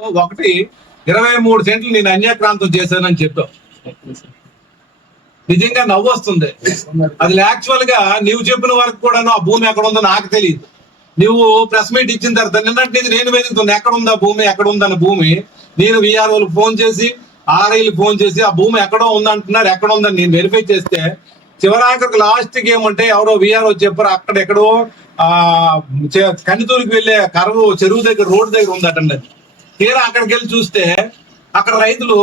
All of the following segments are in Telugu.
ఒకటి 23 సెంట్లు నేను అన్యాక్రాంతం చేశానని చెప్పావు. నిజంగా నవ్వు వస్తుంది. అది యాక్చువల్ గా నువ్వు చెప్పిన వరకు కూడా ఆ భూమి ఎక్కడ ఉందో నాకు తెలియదు. నువ్వు ప్రెస్ మీట్ ఇచ్చిన తర్వాత నిన్నటి నేను వెతుకుతున్నా ఎక్కడ ఉందా భూమి, ఎక్కడ ఉందన్న భూమి. నేను విఆర్ఓలకు ఫోన్ చేసి, ఆర్ఐలకు ఫోన్ చేసి ఆ భూమి ఎక్కడో ఉందంటున్నారు, ఎక్కడ ఉందని నేను వెరిఫై చేస్తే చివరాఖరికి లాస్ట్ కి ఏమంటే ఎవరో విఆర్ఓ చెప్పారు అక్కడ ఎక్కడో కనితూరుకి వెళ్లే కరువు చెరువు దగ్గర రోడ్డు దగ్గర ఉందటండి. తీరా అక్కడికి వెళ్ళి చూస్తే అక్కడ రైతులు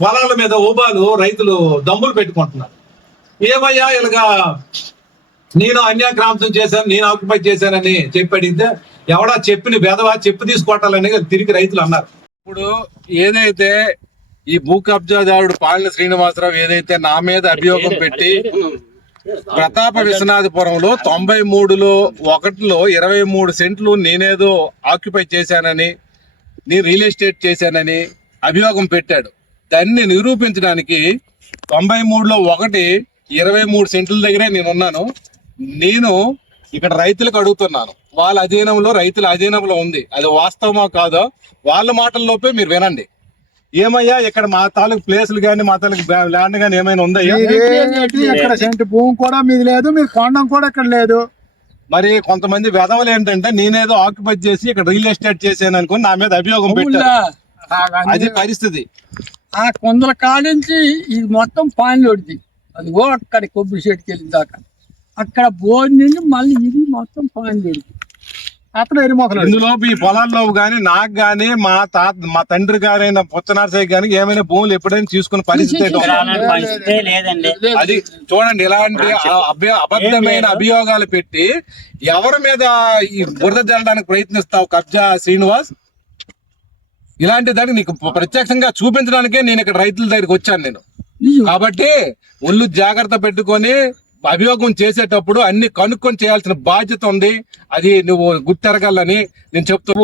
పొలాల మీద ఊబాలు రైతులు దమ్ములు పెట్టుకుంటున్నారు. ఏమయ్యా ఇలాగా నేను అన్యాక్రాంతం చేశాను, నేను ఆక్యుపై చేశానని చెప్పి అడిగితే ఎవడా చెప్పిన బెదవా చెప్పు తీసుకోవటాలని తిరిగి రైతులు అన్నారు. ఇప్పుడు ఏదైతే ఈ భూ కబ్జాదారుడు పాలన శ్రీనివాసరావు ఏదైతే నా మీద అభియోగం పెట్టి ప్రతాప విశ్వనాథపురంలో 93లో 1లో 23 సెంట్లు నేనేదో ఆక్యుపై చేశానని, నేను రియల్ ఎస్టేట్ చేశానని అభియోగం పెట్టాడు. దాన్ని నిరూపించడానికి 93లో 1 23 సెంట్ల దగ్గరే నేనున్నాను. నేను ఇక్కడ రైతులకు అడుగుతున్నాను, వాళ్ళ అధీనంలో రైతుల అధీనంలో ఉంది, అది వాస్తవమా కాదో వాళ్ళ మాటల్లోపే మీరు వినండి. ఏమయ్యా ఇక్కడ మా తాలూకు ప్లేసులు కానీ మా తాలూకు ల్యాండ్ కానీ ఏమైనా ఉందయ్యా? ఇక్కడ సెంటు భూమి కూడా మీది లేదు, మీరు కొండం కూడా ఇక్కడ లేదు. మరి కొంతమంది వెధవలు ఏంటంటే నేనేదో ఆక్యుపై చేసి ఇక్కడ రియల్ ఎస్టేట్ చేశాను అనుకుని నా మీద అభియోగం పెట్టారు. అది పరిస్థితి. ఆ కొందల కాడించి ఇది మొత్తం పాన్లోడిది, అది ఓ అక్కడ కొబ్బరి చెట్టుకి వెళ్ళిన దాకా అక్కడ బోర్డు నుండి మళ్ళీ ఇది మొత్తం పాన్లోడిది. అక్కడ ఎరిమొక్కలు ఇందులో ఈ పొలాల్లో గానీ నాకు గానీ మా తండ్రి గారైన పుచ్చనార్సయ్య గానీ ఏమైనా భూములు ఎప్పుడైనా తీసుకున్న పరిస్థితి అది చూడండి. ఇలాంటి అబద్ధమైన అభియోగాలు పెట్టి ఎవరి మీద ఈ బురద జల్లడానికి ప్రయత్నిస్తావు కబ్జా శ్రీనివాస్? ఇలాంటి దానికి నీకు ప్రత్యక్షంగా చూపించడానికే నేను ఇక్కడ రైతుల దగ్గరికి వచ్చాను నేను. కాబట్టి ఒళ్ళు జాగ్రత్త పెట్టుకొని అభియోగం చేసేటప్పుడు అన్ని కనుక్కొని చేయాల్సిన బాధ్యత ఉంది. అది నువ్వు గుర్తెరగాలని నేను చెప్తూ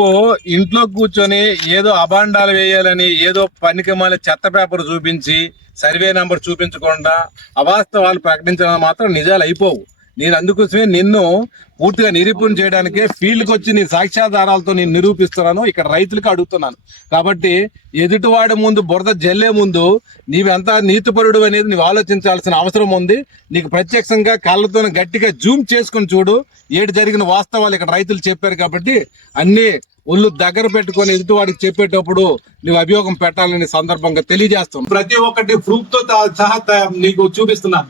ఇంట్లో కూర్చొని ఏదో అభాండాలు వేయాలని ఏదో పనికిమాల చెత్త పేపర్ చూపించి సర్వే నంబర్ చూపించకుండా అవాస్తవాలు ప్రకటించడం మాత్రం నిజాలు అయిపోవు. నేను అందుకోసమే నిన్ను పూర్తిగా నిరూపణ చేయడానికే ఫీల్డ్కి వచ్చి నేను సాక్ష్యాధారాలతో నేను నిరూపిస్తున్నాను, ఇక్కడ రైతులకు అడుగుతున్నాను. కాబట్టి ఎదుటివాడి ముందు బురద జల్లే ముందు నీవెంత నీతిపరుడు అనేది నువ్వు ఆలోచించాల్సిన అవసరం ఉంది. నీకు ప్రత్యక్షంగా కళ్ళతో గట్టిగా జూమ్ చేసుకుని చూడు ఏడు జరిగిన వాస్తవాలు ఇక్కడ రైతులు చెప్పారు. కాబట్టి అన్ని ఒళ్ళు దగ్గర పెట్టుకొని ఎదుటివాడికి చెప్పేటప్పుడు నువ్వు అభియోగం పెట్టాలని సందర్భంగా తెలియజేస్తాం. ప్రతి ఒక్కటి ప్రూఫ్ తో సహా నీకు చూపిస్తున్నాను.